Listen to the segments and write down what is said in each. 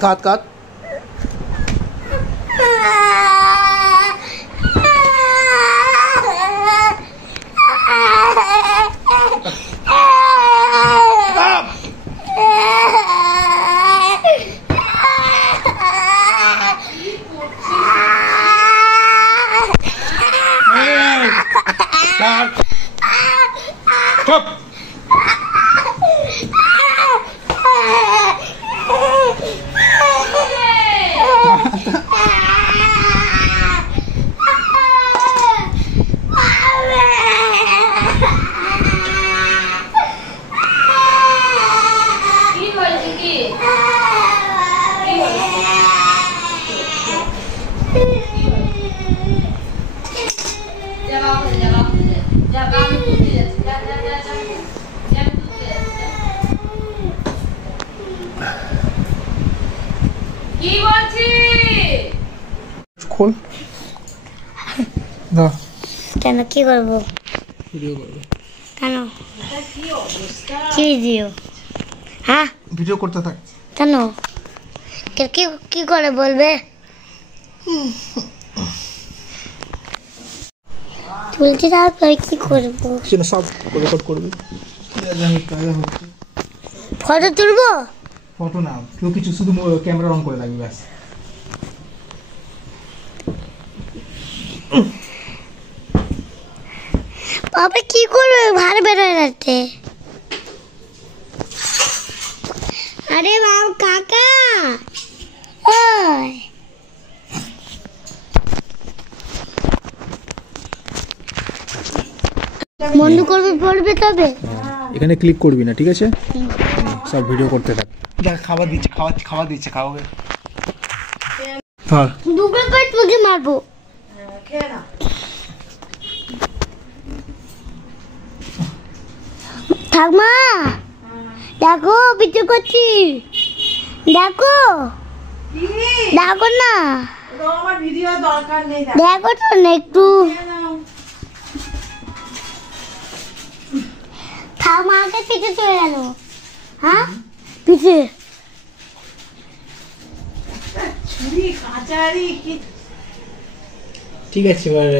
কাট কাট Stop! खोल ना কেন কি করব ভিডিও করব কেন কি ভিডিও হ্যাঁ ভিডিও করতে থাক কেন কি কি করে বলবে তুলছি তারপর কি করব সেটা সব রেকর্ড করবে কি জানি কাজ হচ্ছে ফটো তুলবো ফটো না কেউ কিছু শুধু ক্যামেরা অন করে রাখবি ব্যাস বাবা কি করবে ভার বেরোয় যাচ্ছে আরে বাবা কাকা ওই বন্ধ করবে পড়বে তবে এখানে ক্লিক করবি না ঠিক আছে সব ভিডিও করতে থাক দেখ খাবার দিচ্ছে খাবার দিচ্ছে খাওয়াবে ধর দুটো করে তোকে মারবো খেয়ে না ঠাকমা দেখো পিছু করছি দেখো দেখো না আমার ভিডিও দরকার নেই দেখো তো না একটু ঠাকমাকে পিছু চলে গেল হ্যাঁ পিছু ছুরি কাঁচারি কি ঠিক আছে এবার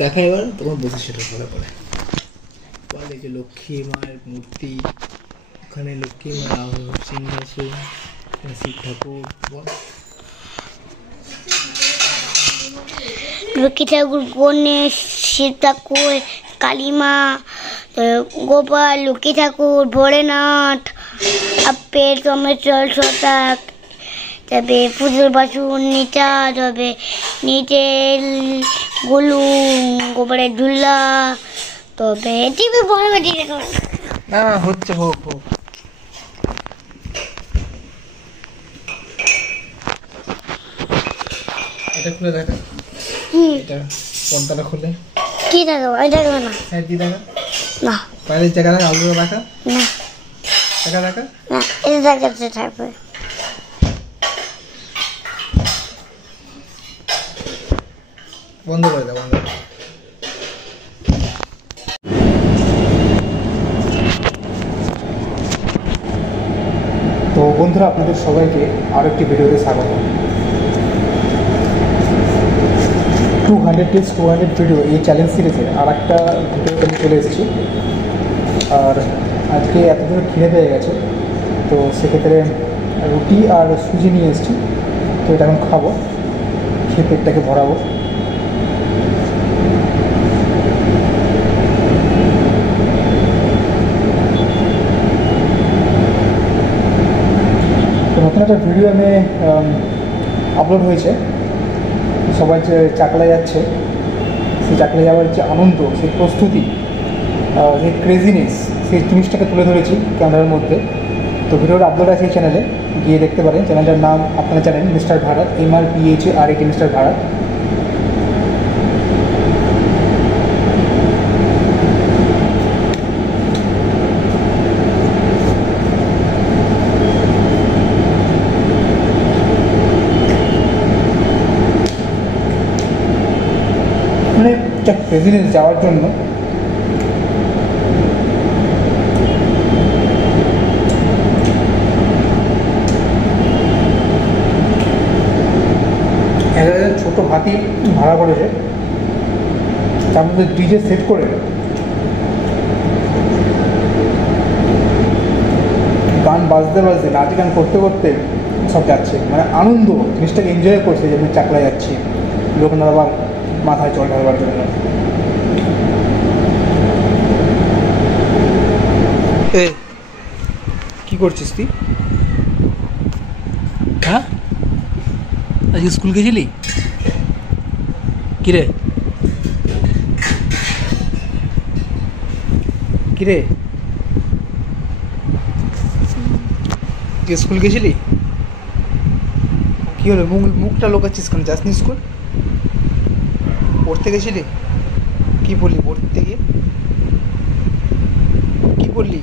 দেখা এবার তোমার বসে সেটা পরে পরে বলে যে লক্ষ্মী মায়ের মূর্তি ওখানে লক্ষ্মী মা সিংহাসন শিব ঠাকুর লক্ষ্মী ঠাকুর গণেশ শিব ঠাকুর কালীমা গোপাল লক্ষ্মী ঠাকুর ভোলেনাথ আপেল টমেটো শতাক তবে পুজোর বাসন নিচা তবে নিচে গলু গোবরের ঝুলা তবে টিভি বলবে না হচ্ছে হোক হোক এটা খুলে দেখা এটা পর্দাটা খুলে কি দেখাবো এটা দেখাবো না হ্যাঁ দি দেখা না বাইরের জায়গা দেখা আলু দেখা না দেখা দেখা না এটা দেখাতে থাকবে বন্ধ করে দাও বন্ধ তো বন্ধুরা আপনাদের সবাইকে আরও একটি ভিডিওতে স্বাগত 200 days 200 ভিডিও এই চ্যালেঞ্জ সিরিজে আর একটা ভিডিওতে আমি চলে এসেছি আর আজকে এতদিন খিদে পেয়ে গেছে তো সেক্ষেত্রে রুটি আর সুজি নিয়ে এসেছি তো এটা এখন খাবো খেয়ে পেটটাকে ভরাবো নতুন একটা ভিডিও আমি আপলোড হয়েছে সবাই যে চাকলা যাচ্ছে সেই চাকলা যাওয়ার যে আনন্দ সেই প্রস্তুতি যে ক্রেজিনেস সেই জিনিসটাকে তুলে ধরেছি ক্যামেরার মধ্যে তো ভিডিওটা আপলোড আছে এই চ্যানেলে গিয়ে দেখতে পারেন চ্যানেলটার নাম আপনারা জানেন mister Bharat MRPHARAT mister Bharat মানে প্রেসিডেন্ট যাওয়ার জন্য ভাড়া করেছে, তার মধ্যে ডিজে সেট করে গান বাজতে বাজতে নাচ গান করতে করতে সব যাচ্ছে, মানে আনন্দ জিনিসটাকে এনজয় করছে যে আমি চাকলায় যাচ্ছি লোকনাথ আবার মাথায় জল ঢালবার জন্য। এ কি করছিস তুই? হ্যাঁ, আজকে স্কুল গেছিলি? কিরে কিরে তুই স্কুল গেছিলি? কি হলো মুখটা লোকাচ্ছিস কেন? যাসনি স্কুল? পড়তে গেছিলি? কি বললি পড়তে গিয়ে? কি বললি?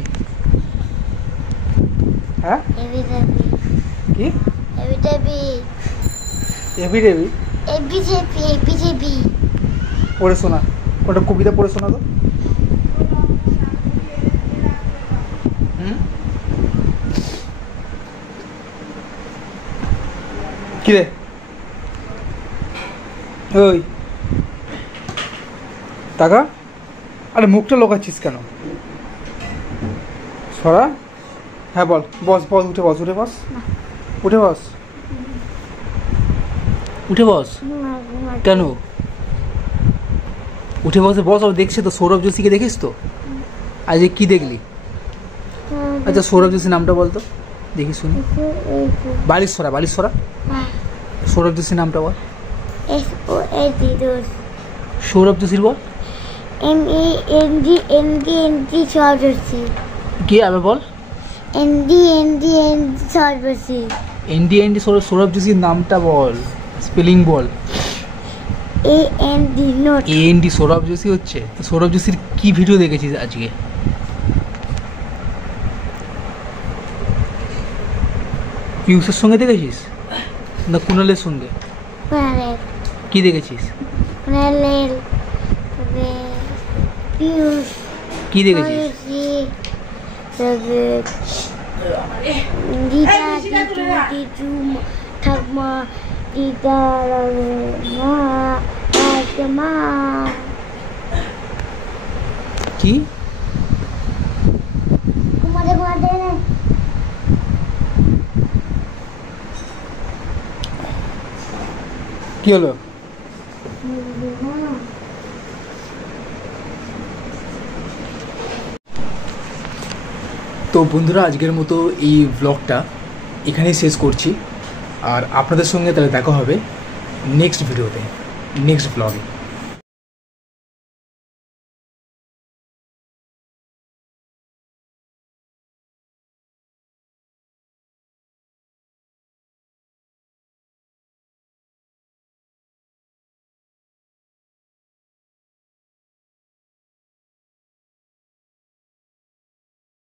হ্যাঁ কি এবিডেবি পড়ে শোনা, কোনটা কবিতা পড়ে শোনা তো। কিরে ওই টাকা, আরে মুখটা লোকাচ্ছিস কেন? সরা। হ্যাঁ বল, বস বস, উঠে বস, উঠে বস, উঠে বস, উঠে বস। কেন উঠে বসে? বস। আর দেখছে তো সৌরভ যোশীকে, দেখিস তো আজকে কি দেখলি? আচ্ছা সৌরভ যোশী নামটা বলতো দেখি শুনি। বালিশ সরা, বালিশ সরা। সৌরভ যোশীর নামটা বল। সৌরভ যোশীর বল। কি আবার বল? সৌরভ যোশীর নামটা বল, স্পেলিং বল। AND সৌরভ যোশী হচ্ছে। সৌরভ যোশীর কি ভিডিও দেখেছিস আজকে? পিউষের সঙ্গে দেখেছিস না কুণালের সঙ্গে? কি দেখেছিস? কি দেখেছিস? ঠাকমা দিদা মা কি কি হলো? তো বন্ধুরা আজকের মতো এই ব্লগটা এখানেই শেষ করছি, আর আপনাদের সঙ্গে তাহলে দেখা হবে নেক্সট ভিডিওতে, নেক্সট ব্লগে।